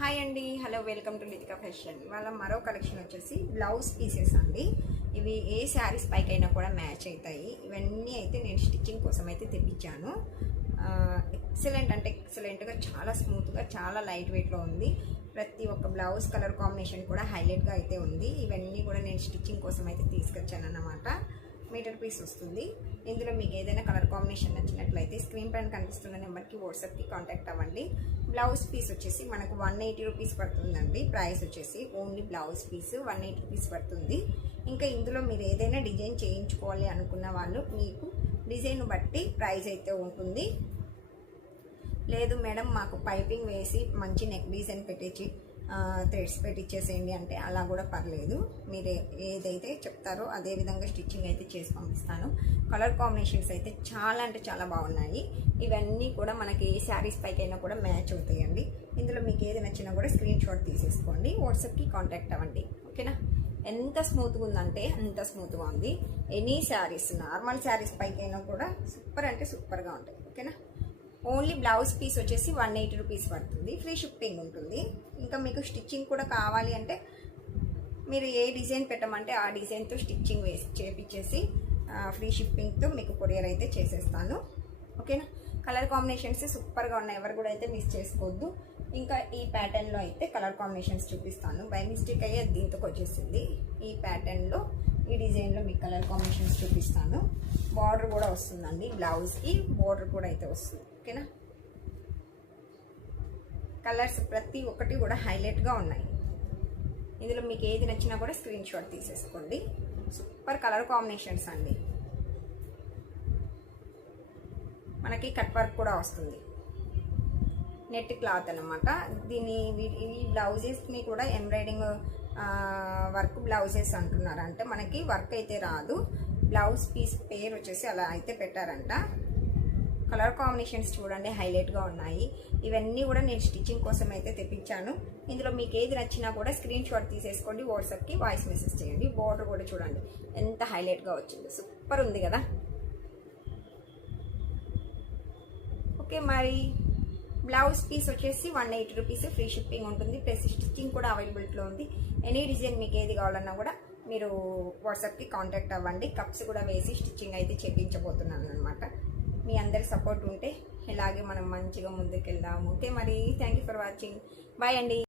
Hi అండి, hello, welcome to Litika fashion. ఇవాళ మరో కలెక్షన్ వచ్చేసి బ్లౌజ్ పీసెస్ అండి. ఇవి ఏ శారీస్ పైకి అయినా కూడా మ్యాచ్ అవుతాయి. ఇవన్నీ అయితే నేను స్టిచ్చింగ్ కోసం అయితే తెప్పించాను. ఎక్సలెంట్ అంటే ఎక్సలెంట్గా, చాలా స్మూత్గా, చాలా లైట్ వెయిట్లో ఉంది. ప్రతి ఒక్క బ్లౌజ్ కలర్ కాంబినేషన్ కూడా హైలైట్గా అయితే ఉంది. ఇవన్నీ కూడా నేను స్టిచ్చింగ్ కోసం అయితే తీసుకొచ్చాను అన్నమాట. మీటర్ పీస్ వస్తుంది. ఇందులో మీకు ఏదైనా కలర్ కాంబినేషన్ నచ్చినట్లయితే స్క్రీన్ పైన కనిపిస్తున్న నెంబర్కి వాట్సాప్కి కాంటాక్ట్ అవ్వండి. బ్లౌజ్ పీస్ వచ్చేసి మనకు 180 రూపీస్ పడుతుందండి. ప్రైస్ వచ్చేసి ఓన్లీ బ్లౌజ్ పీస్ 180 రూపీస్ పడుతుంది. ఇంకా ఇందులో మీరు ఏదైనా డిజైన్ చేయించుకోవాలి అనుకున్న వాళ్ళు మీకు డిజైన్ బట్టి ప్రైస్ అయితే ఉంటుంది. లేదు మేడం, మాకు పైపింగ్ వేసి మంచి నెక్ డిజైన్ పెట్టించి థ్రెడ్స్ పెట్టించేసేయండి అంటే అలా కూడా పర్లేదు. మీరు ఏదైతే చెప్తారో అదే విధంగా స్టిచ్చింగ్ అయితే చేసి పంపిస్తాను. కలర్ కాంబినేషన్స్ అయితే చాలా అంటే చాలా బాగున్నాయి. ఇవన్నీ కూడా మనకి ఏ శారీస్ పైకైనా కూడా మ్యాచ్ అవుతాయండి. ఇందులో మీకు ఏది నచ్చినా కూడా స్క్రీన్ షాట్ తీసేసుకోండి, వాట్సాప్కి కాంటాక్ట్ అవ్వండి. ఓకేనా? ఎంత స్మూత్గా ఉందంటే అంత స్మూత్గా ఉంది. ఎనీ శారీస్, నార్మల్ శారీస్ పైకైనా కూడా సూపర్ అంటే సూపర్గా ఉంటాయి. ఓకేనా? ఓన్లీ బ్లౌజ్ పీస్ వచ్చేసి 180 రూపీస్ పడుతుంది. ఫ్రీ షిప్పింగ్ ఉంటుంది. ఇంకా మీకు స్టిచ్చింగ్ కూడా కావాలి అంటే మీరు ఏ డిజైన్ పెట్టమంటే ఆ డిజైన్తో స్టిచ్చింగ్ చేపించేసి ఫ్రీ షిప్పింగ్తో మీకు కొరియర్ అయితే చేసేస్తాను. ఓకేనా? కలర్ కాంబినేషన్స్ సూపర్గా ఉన్నాయి. ఎవరు కూడా అయితే మిస్ చేసుకోవద్దు. ఇంకా ఈ ప్యాటర్న్లో అయితే కలర్ కాంబినేషన్స్ చూపిస్తాను. బై మిస్టేక్ అయ్యే దీంతోకి వచ్చేసింది. ఈ ప్యాటర్న్లో ఈ డిజైన్లో మీకు కలర్ కాంబినేషన్స్ చూపిస్తాను. బార్డర్ కూడా వస్తుందండి. బ్లౌజ్కి బార్డర్ కూడా అయితే వస్తుంది. ఓకేనా? కలర్స్ ప్రతి ఒక్కటి కూడా హైలైట్గా ఉన్నాయి. ఇందులో మీకు ఏది నచ్చినా కూడా స్క్రీన్ షాట్ తీసేసుకోండి. సూపర్ కలర్ కాంబినేషన్స్ అండి. మనకి కట్ వర్క్ కూడా వస్తుంది. నెట్ క్లాత్ అనమాట. ఈ బ్లౌజెస్ని కూడా ఎంబ్రాయిడింగ్ వర్క్ బ్లౌజెస్ అంటున్నారు. అంటే మనకి వర్క్ అయితే రాదు. బ్లౌజ్ పీస్ పేరు వచ్చేసి అలా అయితే పెట్టారంట. కలర్ కాంబినేషన్స్ చూడండి, హైలైట్గా ఉన్నాయి. ఇవన్నీ కూడా నేను స్టిచ్చింగ్ కోసం అయితే తెప్పించాను. ఇందులో మీకు ఏది నచ్చినా కూడా స్క్రీన్ షాట్ తీసేసుకోండి, వాట్సాప్కి వాయిస్ మెసేజ్ చేయండి. బార్డర్ కూడా చూడండి ఎంత హైలైట్గా వచ్చిందో. సూపర్ ఉంది కదా? ఓకే, మరి బ్లౌజ్ పీస్ వచ్చేసి 180 రూపీస్ ఫ్రీ షిప్పింగ్ ఉంటుంది. ప్లస్ స్టిచ్చింగ్ కూడా అవైలబిలిటీలో ఉంది. ఎనీ డిజైన్ మీకు ఏది కావాలన్నా కూడా మీరు వాట్సాప్కి కాంటాక్ట్ అవ్వండి. కప్స్ కూడా వేసి స్టిచ్చింగ్ అయితే చేయించబోతున్నాను అనమాట. మీ అందరి సపోర్ట్ ఉంటే ఇలాగే మనం మంచిగా ముందుకు వెళ్దాము. ఓకే, మరి thank you for watching. Bye అండి.